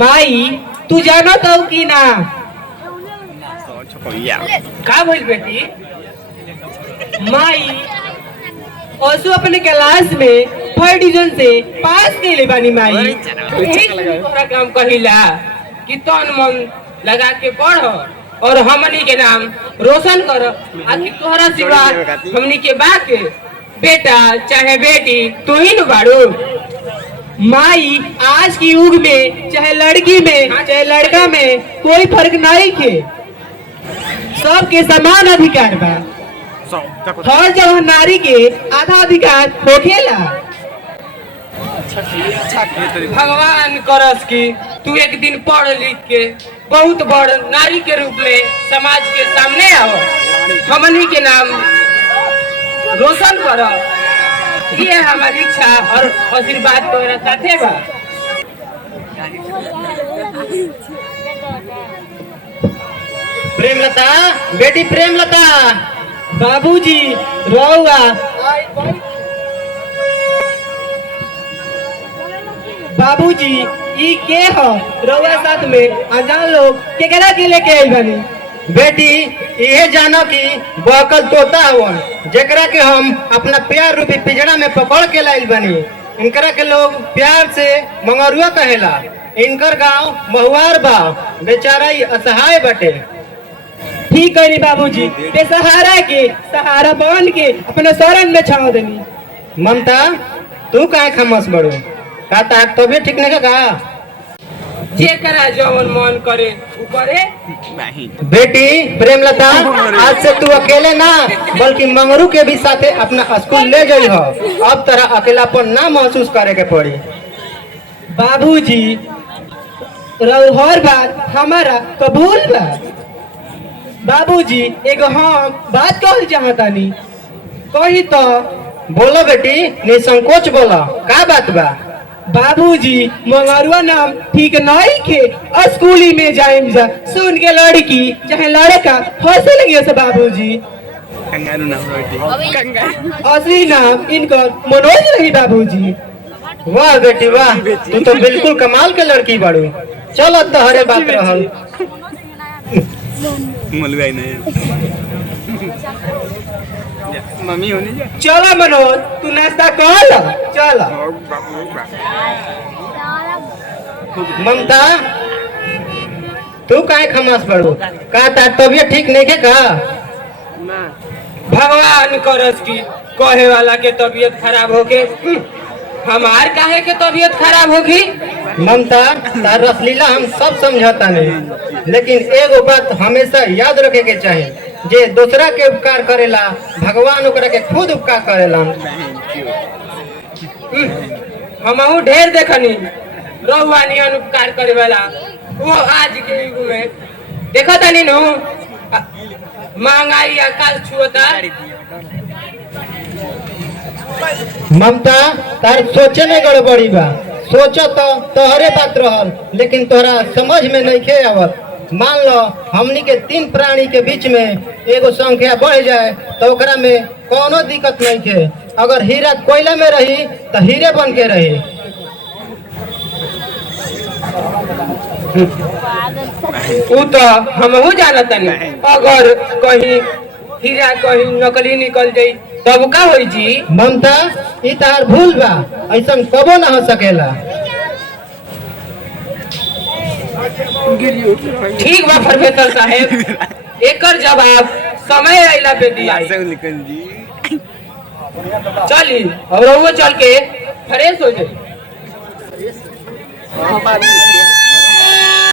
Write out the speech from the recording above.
माई तू जानो तो कि ना का बोल बेटी माई ओसु अपने क्लास में फर्स्ट डिवीजन से पास के बानी माई तोरा काम कहिला कि तन मन लगा के पढ़ और हमनी के नाम रोशन कर आखिर तोहरा सिवा हमनी के बात बेटा चाहे बेटी तू ही न बाड़ू माई आज की युग में चाहे लड़की में चाहे लड़का में कोई फर्क नहीं है सबके समान अधिकार बा हर जगह नारी के आधा अधिकार होखेला भगवान करस की तू एक दिन पढ़ लिख के बहुत बड़ नारी के रूप में समाज के सामने आओ हमनी के नाम रोशन करो ये हमारी इच्छा और आशीर्वाद तोरा साथे बा प्रेमलता बेटी प्रेमलता बाबूजी रहुआ बाबूजी ई के हो रहुआ साथ में अजान लोग केकरा के लेके आइल बानी बेटी ये जानो कि बकल तोता हुआ जेकरा के हम अपना प्यार रूपी पिंजरा में पकड़ के लाइल बनी इनकरा के लोग प्यार से मंगरुआ कहेला इनकर गांव महुआर बा बेचारा ही असहाय बटे ठीक है बाबूजी बेसहारा के सहारा बन के अपने शरण में छाव देनी ममता तू काहे खमस बड़ो का ताक तो भी ठीक नहीं का जेकरा जवन मन करे उ करे बेटी प्रेमलता आज से तू अकेले ना बल्कि मंगरू के भी साथे अपना स्कूल ले जाई हो अब तरह अकेलापन ना महसूस करे के पड़ी बाबूजी हर बात हमारा कबूल बा बाबूजी एगो हम बात कहल चाहतानी कही तो बोलो बेटी निसंकोच बोलो का बात बा बाबूजी मंगरुआ नाम ठीक नहीं के स्कूली में जाइम जा सुन के लड़की चाहे लड़का हंसे लगे से बाबूजी असली नाम इनका मनोज रही बाबूजी वाह बेटी वाह तू तो बिल्कुल कमाल के लड़की बाड़ू चलो तोहरे बात रहल मम्मी होनी जा चलो मनोज तू नाश्ता कर ला चलो ममता तू काहे खमास बाड़ू का तार तबियत ठीक नहीं के का भगवान करस की कहे वाला के तबीयत खराब होके हमार काहे के तबीयत खराब होगी ममता तार रसलीला हम सब समझता नहीं लेकिन एगो बात हमेशा याद रखे के चाहिए जे दूसरा के उपकार करेला भगवान ओकरा के खुद उपकार करेला हमहू ढेर देखनी रहुआ नियन उपकार करे वाला वो आज के युग में देखा तानी नु महंगाई आकाश छुअता ममता तार सोचे में गड़बड़ी बा सोचो तो तोहरे बात रहल लेकिन तोहरा समझ में नहीं खे आवत मान लो हमनी के तीन प्राणी के बीच में एगो संख्या बढ़ जाए तो ओकरा में कोनो दिक्कत नहीं खे अगर हीरा कोयला में रही तो हीरे बन के रही वो तो हमहू जानत नहीं अगर कहीं हीरा कहीं नकली निकल जाई तब का होई जी ममता ई तार भूल बा ऐसा कबो ना हो सकेला ठीक बा प्रोफेसर साहब एकर जवाब समय आइला पे दिया चली और वो चल के फ्रेश हो जाए